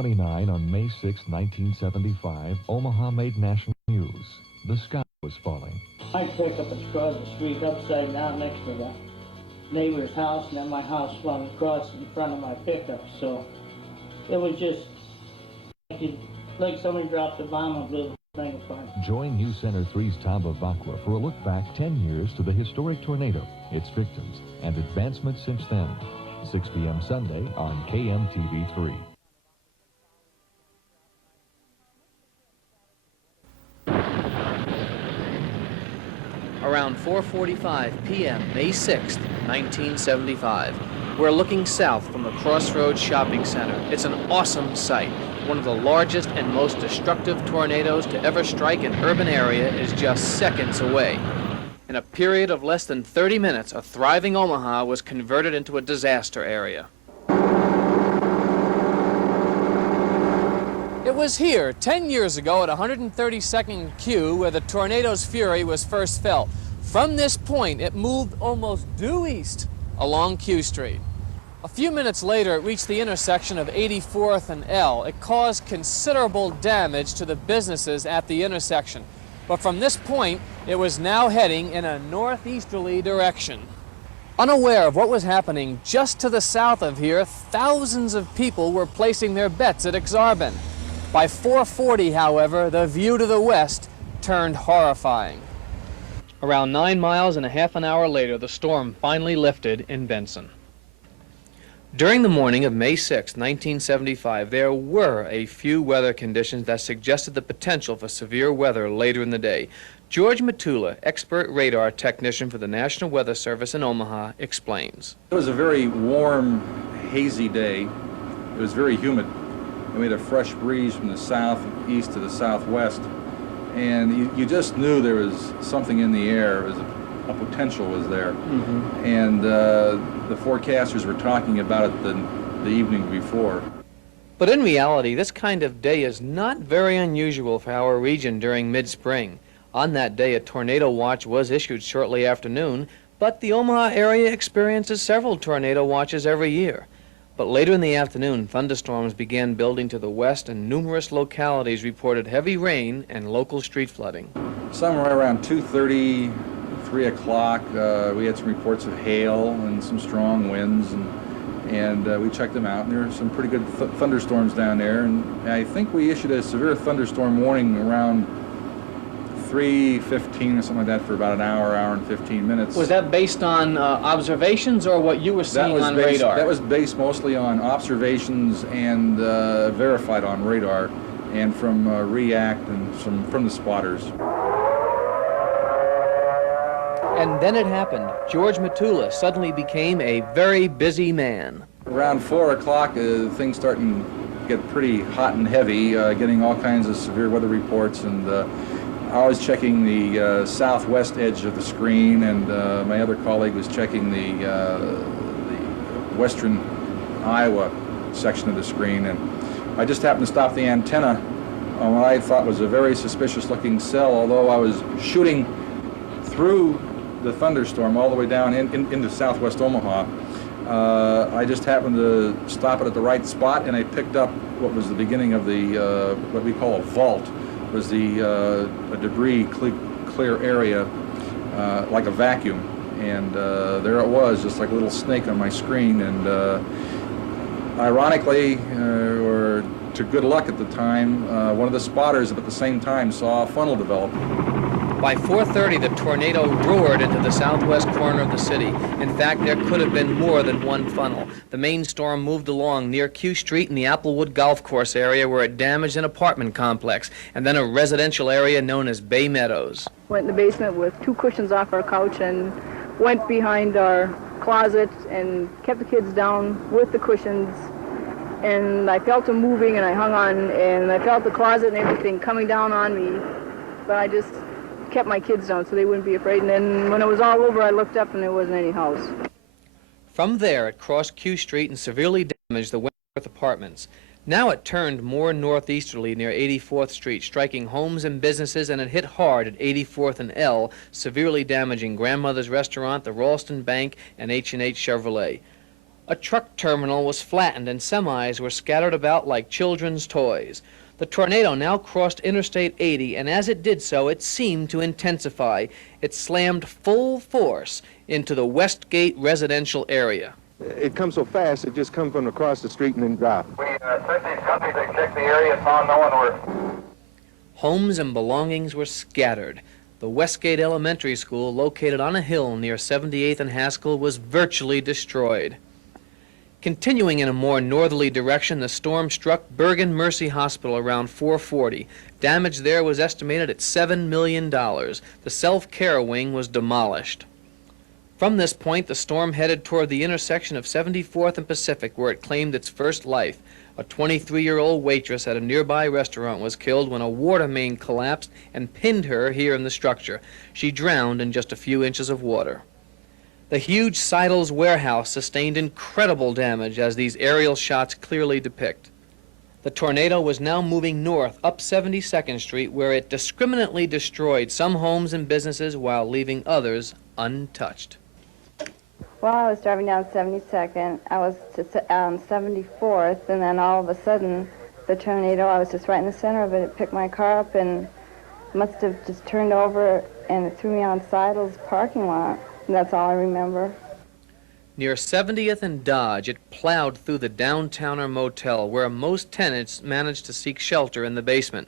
7:29 on May 6, 1975, Omaha made national news. The sky was falling. My pickup was across the street upside down next to the neighbor's house, and then my house swung across in front of my pickup. So it was just like somebody dropped a bomb and blew the thing apart. Join News Center 3's Tom Bevacqua for a look back 10 years to the historic tornado, its victims, and advancements since then. 6 p.m. Sunday on KMTV3. Around 4:45 p.m., May 6, 1975. We're looking south from the Crossroads Shopping Center. It's an awesome sight. One of the largest and most destructive tornadoes to ever strike an urban area is just seconds away. In a period of less than 30 minutes, a thriving Omaha was converted into a disaster area. It was here 10 years ago at 132nd Q where the tornado's fury was first felt. From this point, it moved almost due east along Q Street. A few minutes later, it reached the intersection of 84th and L. It caused considerable damage to the businesses at the intersection. But from this point, it was now heading in a northeasterly direction. Unaware of what was happening just to the south of here, thousands of people were placing their bets at Exarban. By 4:40, however, the view to the west turned horrifying. Around 9 miles and a half an hour later, the storm finally lifted in Benson. During the morning of May 6, 1975, there were a few weather conditions that suggested the potential for severe weather later in the day. George Matula, expert radar technician for the National Weather Service in Omaha, explains. It was a very warm, hazy day. It was very humid. We had a fresh breeze from the southeast to the southwest, and you just knew there was something in the air. It was a potential was there. Mm-hmm. And the forecasters were talking about it the evening before. But in reality, this kind of day is not very unusual for our region during mid-spring. On that day, a tornado watch was issued shortly after noon, but the Omaha area experiences several tornado watches every year. But later in the afternoon, thunderstorms began building to the west, and numerous localities reported heavy rain and local street flooding. Somewhere around 2:30, 3 o'clock, we had some reports of hail and some strong winds, and we checked them out, and there were some pretty good thunderstorms down there, and I think we issued a severe thunderstorm warning around 3:15 or something like that for about an hour and 15 minutes. Was that based on observations or what you were seeing on radar? That was based mostly on observations and verified on radar and from REACT and from the spotters. And then it happened. George Matula suddenly became a very busy man. Around 4 o'clock, things starting to get pretty hot and heavy, getting all kinds of severe weather reports, and I was checking the southwest edge of the screen, and my other colleague was checking the western Iowa section of the screen, and I just happened to stop the antenna on what I thought was a very suspicious-looking cell, although I was shooting through the thunderstorm all the way down into southwest Omaha. I just happened to stop it at the right spot, and I picked up what was the beginning of the what we call a vault. Was a debris clear area, like a vacuum, and there it was, just like a little snake on my screen. And ironically, or to good luck at the time, one of the spotters at the same time saw a funnel develop. By 4:30, the tornado roared into the southwest corner of the city. In fact, there could have been more than one funnel. The main storm moved along near Q Street in the Applewood Golf Course area, where it damaged an apartment complex, and then a residential area known as Bay Meadows. Went in the basement with 2 cushions off our couch and went behind our closet and kept the kids down with the cushions. And I felt them moving, and I hung on, and I felt the closet and everything coming down on me. But I just kept my kids down so they wouldn't be afraid. And then when it was all over, I looked up and there wasn't any house. From there, it crossed Q Street and severely damaged the Wentworth apartments. Now it turned more northeasterly near 84th Street, striking homes and businesses, and it hit hard at 84th and L, severely damaging Grandmother's Restaurant, the Ralston Bank, and H&H Chevrolet. A truck terminal was flattened and semis were scattered about like children's toys. The tornado now crossed Interstate 80, and as it did so, it seemed to intensify. It slammed full force into the Westgate residential area. It comes so fast, it just comes from across the street and then drops. We sent these companies, they checked the area and found no one were. Homes and belongings were scattered. The Westgate Elementary School, located on a hill near 78th and Haskell, was virtually destroyed. Continuing in a more northerly direction, the storm struck Bergen Mercy Hospital around 4:40. Damage there was estimated at $7 million. The self-care wing was demolished. From this point, the storm headed toward the intersection of 74th and Pacific, where it claimed its first life. A 23-year-old waitress at a nearby restaurant was killed when a water main collapsed and pinned her here in the structure. She drowned in just a few inches of water. The huge Seidel's warehouse sustained incredible damage, as these aerial shots clearly depict. The tornado was now moving north up 72nd Street, where it discriminately destroyed some homes and businesses while leaving others untouched. Well, I was driving down 72nd. I was to 74th, and then all of a sudden, the tornado, I was just right in the center of it. It picked my car up and must have just turned over, and it threw me on Seidel's parking lot. And that's all I remember. Near 70th and Dodge, it plowed through the downtowner motel, where most tenants managed to seek shelter in the basement.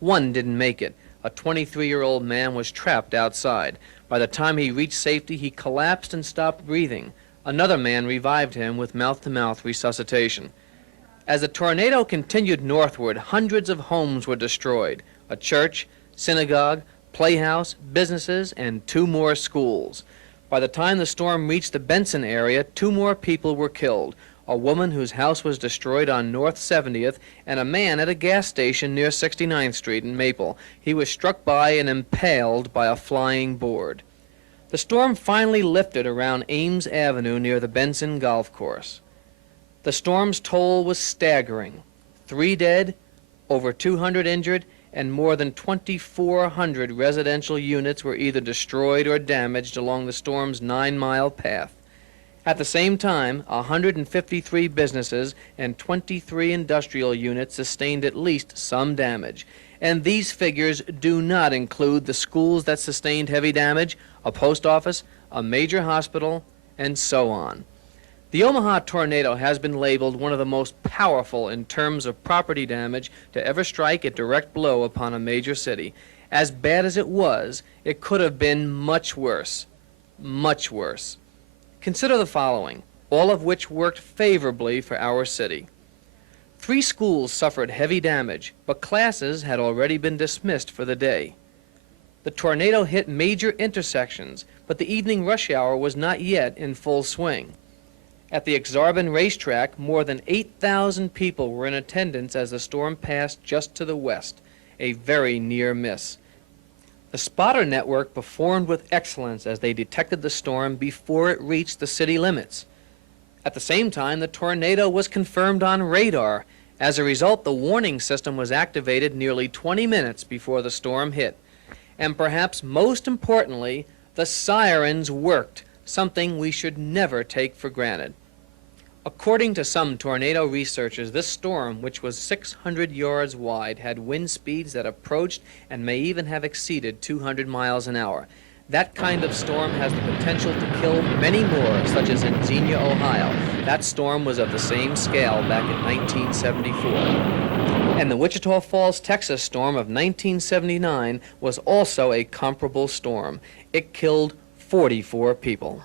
One didn't make it. A 23-year-old man was trapped outside. By the time he reached safety, he collapsed and stopped breathing. Another man revived him with mouth-to-mouth resuscitation. As the tornado continued northward, hundreds of homes were destroyed. A church, synagogue, playhouse, businesses, and 2 more schools. By the time the storm reached the Benson area, 2 more people were killed. A woman whose house was destroyed on North 70th, and a man at a gas station near 69th Street in Maple. He was struck by and impaled by a flying board. The storm finally lifted around Ames Avenue near the Benson Golf Course. The storm's toll was staggering. 3 dead, over 200 injured, and more than 2,400 residential units were either destroyed or damaged along the storm's 9-mile path. At the same time, 153 businesses and 23 industrial units sustained at least some damage. And these figures do not include the schools that sustained heavy damage, a post office, a major hospital, and so on. The Omaha tornado has been labeled one of the most powerful in terms of property damage to ever strike a direct blow upon a major city. As bad as it was, it could have been much worse. Much worse. Consider the following, all of which worked favorably for our city. 3 schools suffered heavy damage, but classes had already been dismissed for the day. The tornado hit major intersections, but the evening rush hour was not yet in full swing. At the Exarban racetrack, more than 8,000 people were in attendance as the storm passed just to the west, a very near miss. The spotter network performed with excellence as they detected the storm before it reached the city limits. At the same time, the tornado was confirmed on radar. As a result, the warning system was activated nearly 20 minutes before the storm hit. And perhaps most importantly, the sirens worked, something we should never take for granted. According to some tornado researchers, this storm, which was 600 yards wide, had wind speeds that approached and may even have exceeded 200 miles an hour. That kind of storm has the potential to kill many more, such as in Xenia, Ohio. That storm was of the same scale back in 1974. And the Wichita Falls, Texas storm of 1979 was also a comparable storm. It killed 44 people.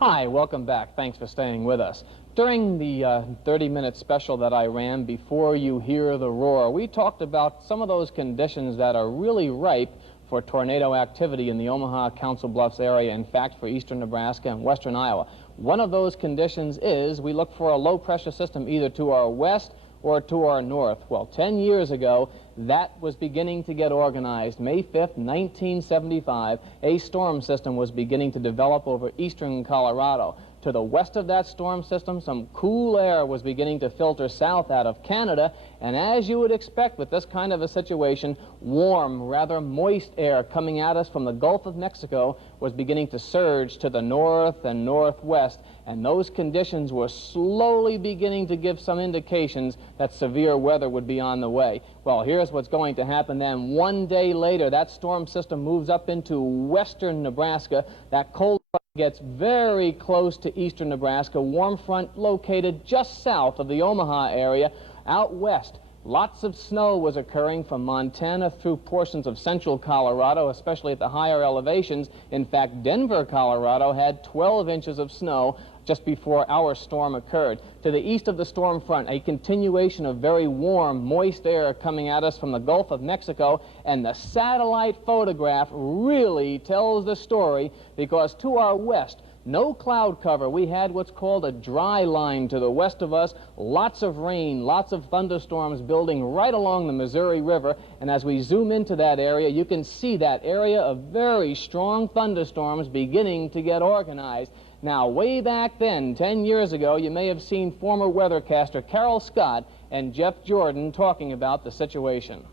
Hi, welcome back. Thanks for staying with us. During the 30-minute special that I ran, Before You Hear the Roar, we talked about some of those conditions that are really ripe for tornado activity in the Omaha, Council Bluffs area, in fact, for eastern Nebraska and western Iowa. One of those conditions is we look for a low-pressure system either to our west or to our north. Well, 10 years ago, that was beginning to get organized. May 5th, 1975, a storm system was beginning to develop over eastern Colorado. To the west of that storm system, some cool air was beginning to filter south out of Canada, and as you would expect with this kind of a situation, warm, rather moist air coming at us from the Gulf of Mexico was beginning to surge to the north and northwest, and those conditions were slowly beginning to give some indications that severe weather would be on the way. Well, here's what's going to happen then. One day later, that storm system moves up into western Nebraska. That cold front gets very close to eastern Nebraska. Warm front located just south of the Omaha area. Out west, lots of snow was occurring from Montana through portions of central Colorado, especially at the higher elevations. In fact, Denver, Colorado had 12 inches of snow just before our storm occurred. To the east of the storm front, a continuation of very warm, moist air coming at us from the Gulf of Mexico, and the satellite photograph really tells the story, because to our west, no cloud cover. We had what's called a dry line to the west of us, lots of rain, lots of thunderstorms building right along the Missouri River, and as we zoom into that area, you can see that area of very strong thunderstorms beginning to get organized. Now, way back then, 10 years ago, you may have seen former weathercaster Carol Scott and Jeff Jordan talking about the situation.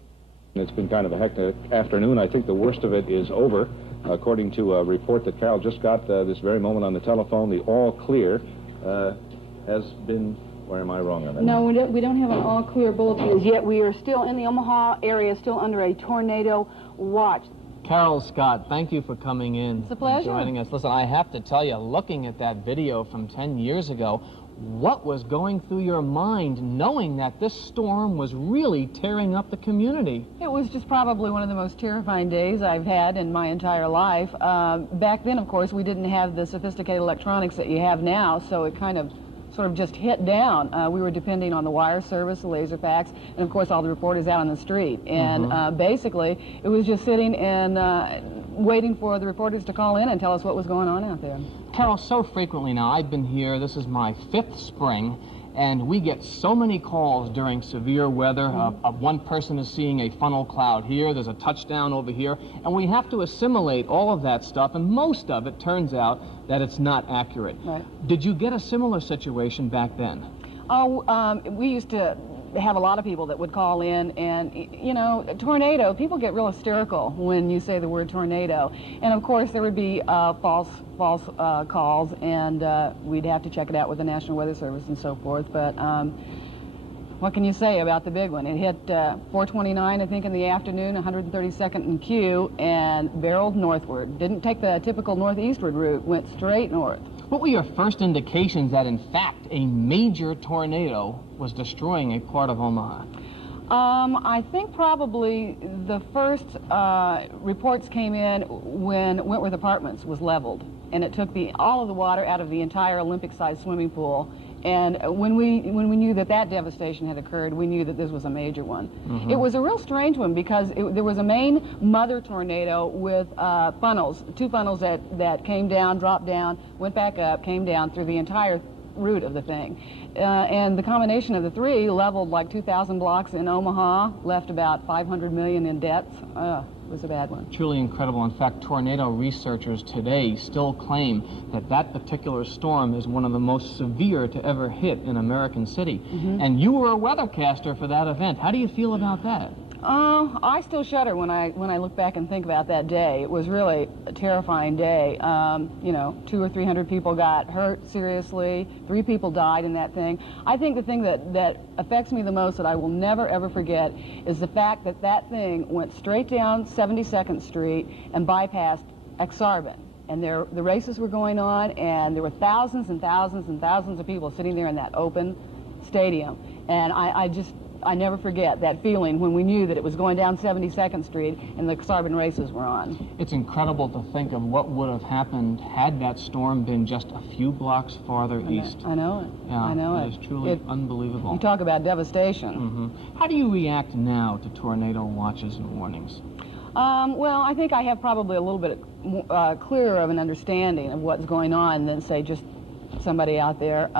It's been kind of a hectic afternoon. I think the worst of it is over. According to a report that Carol just got this very moment on the telephone, the all clear has been... Or am I wrong on that? No, we don't have an all clear bulletin as yet. We are still in the Omaha area, still under a tornado watch. Carol Scott, thank you for coming in. It's a pleasure. And joining us. Listen, I have to tell you, looking at that video from 10 years ago, what was going through your mind knowing that this storm was really tearing up the community? It was just probably one of the most terrifying days I've had in my entire life. Back then, of course, we didn't have the sophisticated electronics that you have now, so it kind of sort of just hit down. We were depending on the wire service, the laser packs, and of course all the reporters out on the street. And basically, it was just sitting and waiting for the reporters to call in and tell us what was going on out there. Carol, so frequently now, I've been here, this is my 5th spring, and we get so many calls during severe weather. One person is seeing a funnel cloud here, there's a touchdown over here, and we have to assimilate all of that stuff, and most of it turns out that it's not accurate. Right. Did you get a similar situation back then? Oh, we used to have a lot of people that would call in, and you know, tornado, people get real hysterical when you say the word tornado, and of course there would be false calls, and we'd have to check it out with the National Weather Service and so forth. But what can you say about the big one? It hit 4:29, I think, in the afternoon, 132nd in Q, and barreled northward. Didn't take the typical northeastward route, went straight north. What were your first indications that, in fact, a major tornado was destroying a part of Omaha? I think probably the first reports came in when Wentworth Apartments was leveled, and it took all of the water out of the entire Olympic-sized swimming pool. And when we knew that devastation had occurred, we knew that this was a major one. It was a real strange one because there was a main mother tornado with funnels, 2 funnels that came down, dropped down, went back up, came down through the entire route of the thing. And the combination of the 3 leveled like 2,000 blocks in Omaha, left about $500 million in debts. It was a bad one. Truly incredible. In fact, tornado researchers today still claim that that particular storm is one of the most severe to ever hit an American city. And you were a weathercaster for that event. How do you feel about that? I still shudder when I look back and think about that day. It was really a terrifying day. You know, 200 or 300 people got hurt seriously. 3 people died in that thing. I think the thing that affects me the most, that I will never ever forget, is the fact that that thing went straight down 72nd Street and bypassed Exarban. And the races were going on, and there were thousands and thousands and thousands of people sitting there in that open stadium. And I never forget that feeling when we knew that it was going down 72nd Street and the Exarban races were on. It's incredible to think of what would have happened had that storm been just a few blocks farther east. I know it. Yeah, I know it. It is truly unbelievable. You talk about devastation. How do you react now to tornado watches and warnings? Well, I think I have probably a little bit clearer of an understanding of what's going on than, say, just somebody out there.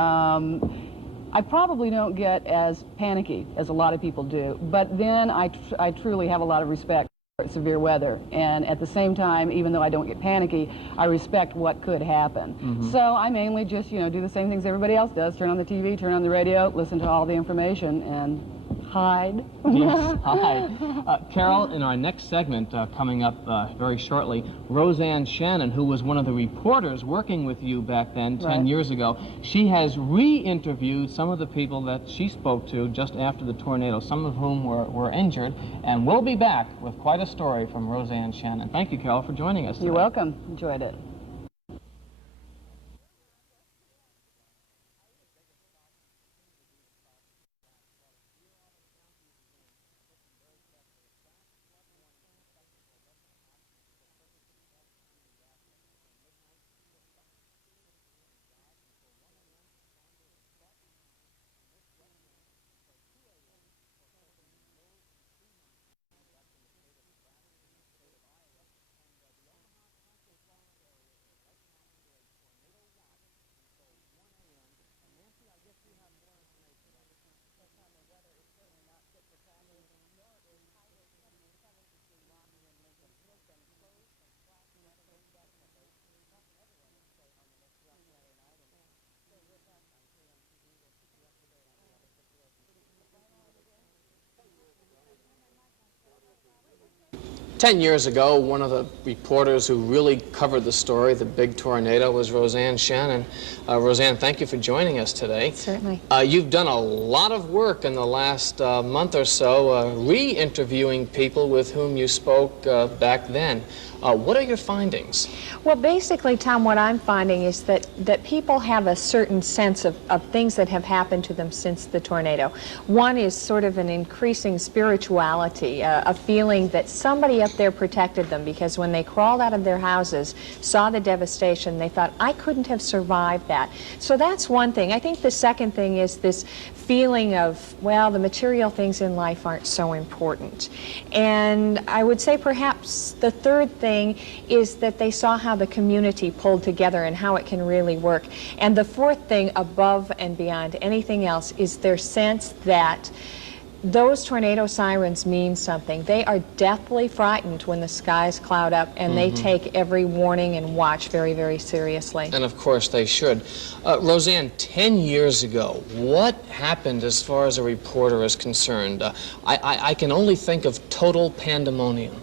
I probably don't get as panicky as a lot of people do, but then I truly have a lot of respect for severe weather, and at the same time, even though I don't get panicky, I respect what could happen. So I mainly just, you know, do the same things everybody else does, turn on the TV, turn on the radio, listen to all the information, and hide. Yes, hide. Carol, in our next segment coming up very shortly, Roseanne Shannon, who was one of the reporters working with you back then, 10 years ago, she has re-interviewed some of the people that she spoke to just after the tornado, some of whom were injured, and we'll be back with quite a story from Roseanne Shannon. Thank you, Carol, for joining us today. You're welcome. Enjoyed it. Ten years ago, one of the reporters who really covered the story, the big tornado, was Roseanne Shannon. Roseanne, thank you for joining us today. Certainly. You've done a lot of work in the last month or so, re-interviewing people with whom you spoke back then. What are your findings? Well, basically, Tom, what I'm finding is that people have a certain sense of things that have happened to them since the tornado. One is sort of an increasing spirituality, a feeling that somebody up there protected them, because when they crawled out of their houses, saw the devastation, they thought, I couldn't have survived that. So that's one thing. I think the second thing is this feeling of, well, the material things in life aren't so important. And I would say perhaps the third thing is that they saw how the community pulled together and how it can really work. And the fourth thing, above and beyond anything else, is their sense that those tornado sirens mean something. They are deathly frightened when the skies cloud up, and they take every warning and watch very, very seriously. And of course they should. Roseanne, 10 years ago, what happened as far as a reporter is concerned? I can only think of total pandemonium.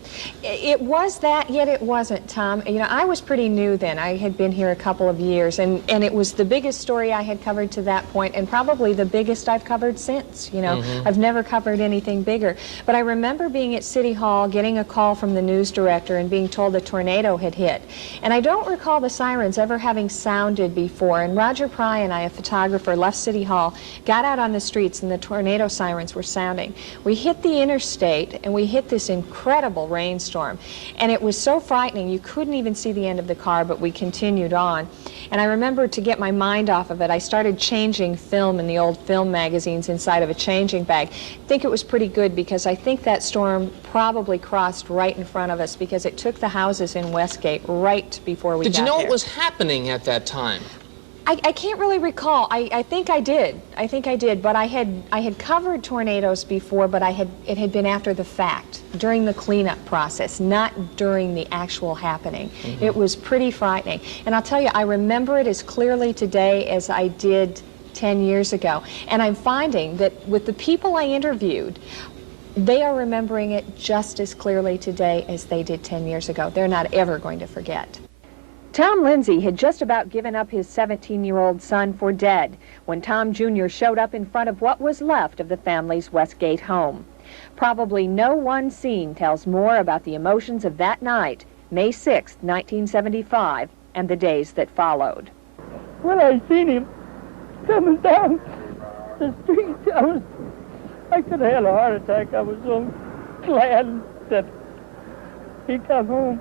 It was that, yet it wasn't, Tom. You know, I was pretty new then. I had been here a couple of years, and it was the biggest story I had covered to that point, and probably the biggest I've covered since. You know, I've never covered anything bigger. But I remember being at City Hall, getting a call from the news director and being told a tornado had hit. And I don't recall the sirens ever having sounded before. And Roger Pry and I, a photographer, left City Hall, got out on the streets, and the tornado sirens were sounding. We hit the interstate, and we hit this incredible rainstorm. And it was so frightening, you couldn't even see the end of the car, but we continued on. And I remember, to get my mind off of it, I started changing film in the old film magazines inside of a changing bag. I think it was pretty good, because I think that storm probably crossed right in front of us, because it took the houses in Westgate right before we got there. Did you know what was happening at that time? I can't really recall. I think I did. I think I did. But I had covered tornadoes before, but it had been after the fact, during the cleanup process, not during the actual happening. It was pretty frightening. And I'll tell you, I remember it as clearly today as I did 10 years ago. And I'm finding that with the people I interviewed, they are remembering it just as clearly today as they did 10 years ago. They're not ever going to forget. Tom Lindsay had just about given up his 17-year-old son for dead when Tom Jr. showed up in front of what was left of the family's Westgate home. Probably no one scene tells more about the emotions of that night, May 6, 1975, and the days that followed. When I seen him coming down the street, I could have had a heart attack. I was so glad that he come home.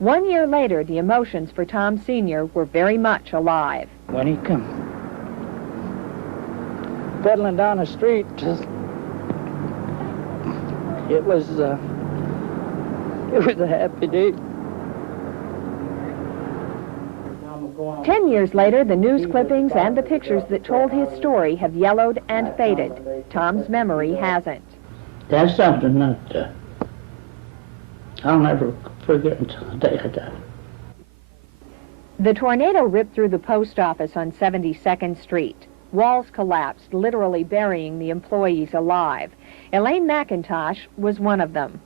1 year later, the emotions for Tom Sr. were very much alive. When he come pedaling down the street, it was a happy day. going on. 10 years later, the news clippings and the pictures that told his story have yellowed and faded. Tom's memory hasn't. That's something that I'll never forget until the day I die. The tornado ripped through the post office on 72nd Street. Walls collapsed, literally burying the employees alive. Elaine McIntosh was one of them.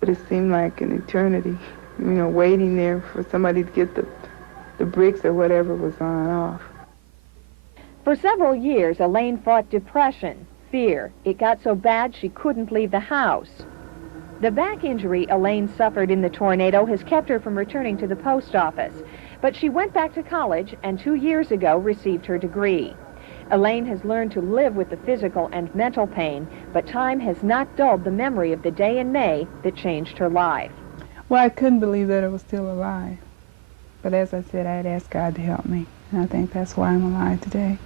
But it seemed like an eternity, you know, waiting there for somebody to get the bricks or whatever was on off. For several years, Elaine fought depression, fear. It got so bad she couldn't leave the house. The back injury Elaine suffered in the tornado has kept her from returning to the post office. But she went back to college and 2 years ago received her degree. Elaine has learned to live with the physical and mental pain, but time has not dulled the memory of the day in May that changed her life. Well, I couldn't believe that I was still alive. But as I said, I had asked God to help me, and I think that's why I'm alive today.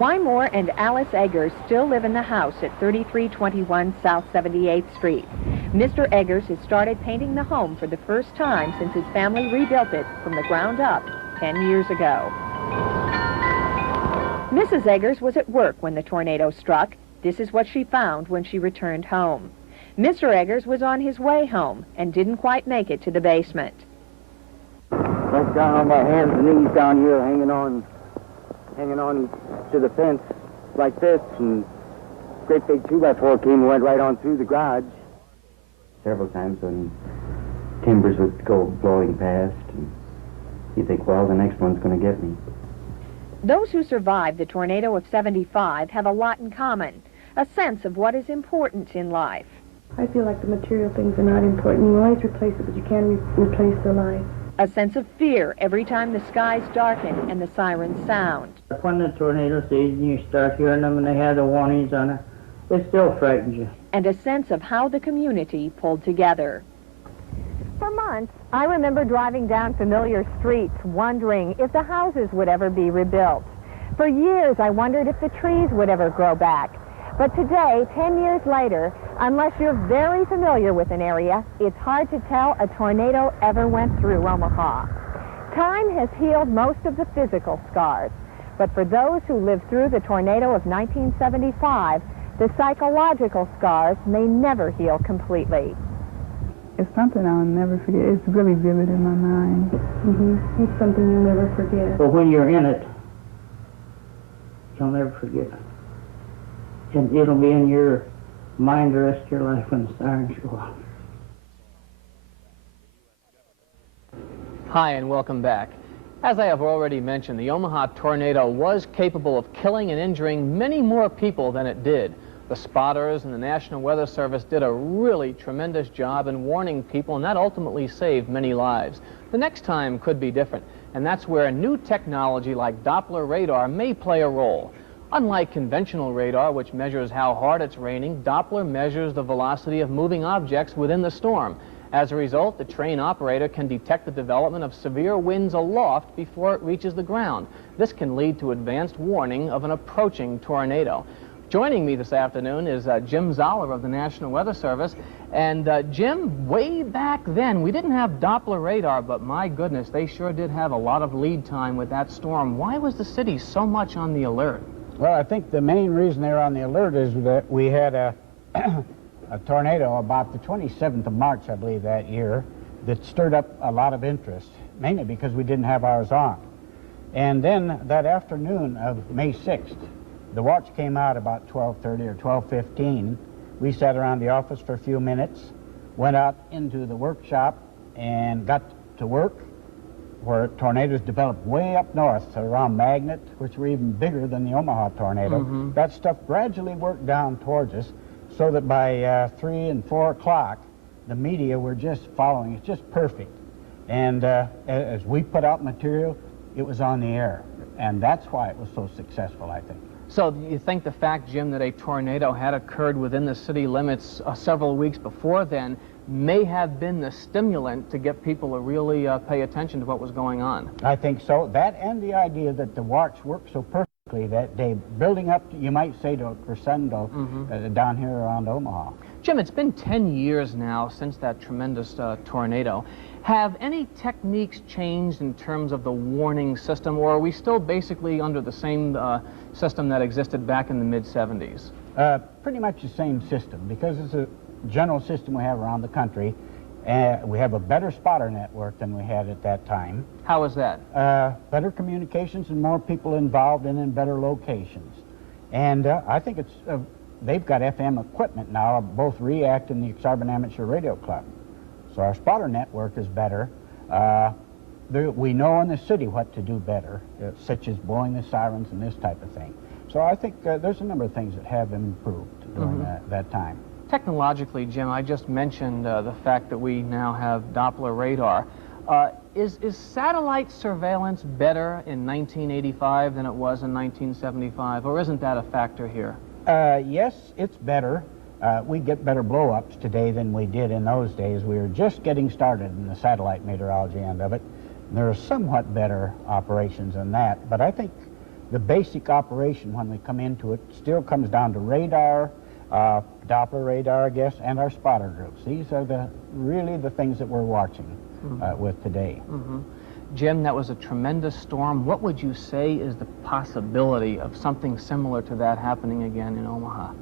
Wymore and Alice Eggers still live in the house at 3321 South 78th Street. Mr. Eggers has started painting the home for the first time since his family rebuilt it from the ground up 10 years ago. Mrs. Eggers was at work when the tornado struck. This is what she found when she returned home. Mr. Eggers was on his way home and didn't quite make it to the basement. I was down on my hands and knees down here, hanging on to the fence like this, and a great big 2x4 came and went right on through the garage. Several times when timbers would go blowing past, and you think, well, the next one's going to get me. Those who survived the tornado of '75 have a lot in common, a sense of what is important in life. I feel like the material things are not important. You always replace it, but you can't replace the life. A sense of fear every time the skies darken and the sirens sound. When the tornado season, you start hearing them and they have the warnings on it, it still frightens you. And a sense of how the community pulled together. For months, I remember driving down familiar streets, wondering if the houses would ever be rebuilt. For years, I wondered if the trees would ever grow back. But today, 10 years later, unless you're very familiar with an area, it's hard to tell a tornado ever went through Omaha. Time has healed most of the physical scars, but for those who lived through the tornado of 1975, the psychological scars may never heal completely. It's something I'll never forget. It's really vivid in my mind. It's something you'll never forget. But when you're in it, you'll never forget it. And it'll be in your mind the rest of your life when the sirens go off. Hi, and welcome back. As I have already mentioned, the Omaha tornado was capable of killing and injuring many more people than it did. The spotters and the National Weather Service did a really tremendous job in warning people, and that ultimately saved many lives. The next time could be different, and that's where new technology like Doppler radar may play a role. Unlike conventional radar, which measures how hard it's raining, Doppler measures the velocity of moving objects within the storm. As a result, the train operator can detect the development of severe winds aloft before it reaches the ground. This can lead to advanced warning of an approaching tornado. Joining me this afternoon is Jim Zoller of the National Weather Service. And Jim, way back then, we didn't have Doppler radar, but my goodness, they sure did have a lot of lead time with that storm. Why was the city so much on the alert? Well, I think the main reason they're on the alert is that we had a tornado about the 27th of March, I believe, that year, that stirred up a lot of interest, mainly because we didn't have ours on. And then that afternoon of May 6th, the watch came out about 12:30 or 12:15. We sat around the office for a few minutes, went out into the workshop, and got to work, where tornadoes developed way up north around Magnet, which were even bigger than the Omaha tornado. That stuff gradually worked down towards us, so that by 3 and 4 o'clock, the media were just following. It's just perfect. And as we put out material, it was on the air. And that's why it was so successful, I think. So you think the fact, Jim, that a tornado had occurred within the city limits several weeks before then may have been the stimulant to get people to really pay attention to what was going on? I think so. That and the idea that the watch worked so perfectly that day, building up, you might say, to a crescendo down here around Omaha. Jim, it's been 10 years now since that tremendous tornado. Have any techniques changed in terms of the warning system, or are we still basically under the same system that existed back in the mid-70s? Pretty much the same system, because it's a general system we have around the country. We have a better spotter network than we had at that time. How is that? Better communications and more people involved and in better locations. And I think it's, they've got FM equipment now, both REACT and the Exarban Amateur Radio Club. So our spotter network is better. We know in the city what to do better, such as blowing the sirens and this type of thing. So I think there's a number of things that have improved during that time. Technologically, Jim, I just mentioned the fact that we now have Doppler radar. Is satellite surveillance better in 1985 than it was in 1975, or isn't that a factor here? Yes, it's better. We get better blow-ups today than we did in those days. We were just getting started in the satellite meteorology end of it. There are somewhat better operations than that, but I think the basic operation when we come into it still comes down to radar, Doppler radar, I guess, and our spotter groups. These are really the things that we're watching with today. Jim, that was a tremendous storm. What would you say is the possibility of something similar to that happening again in Omaha?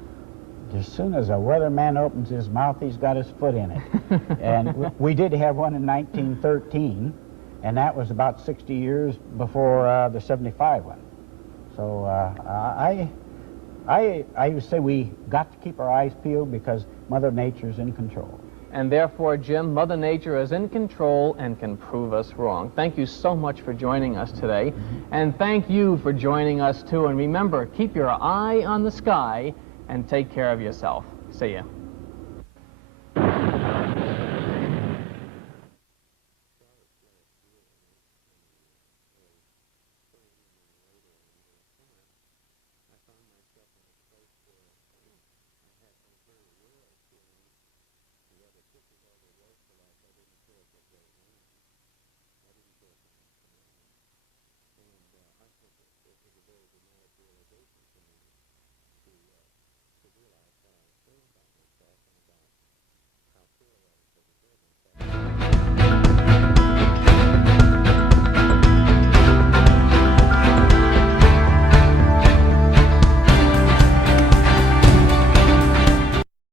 As soon as a weatherman opens his mouth, he's got his foot in it. And we did have one in 1913, and that was about 60 years before the 75 one. So I would say we got to keep our eyes peeled because Mother Nature's in control. And therefore, Jim, Mother Nature is in control and can prove us wrong. Thank you so much for joining us today. And thank you for joining us, too. And remember, keep your eye on the sky and take care of yourself. See ya.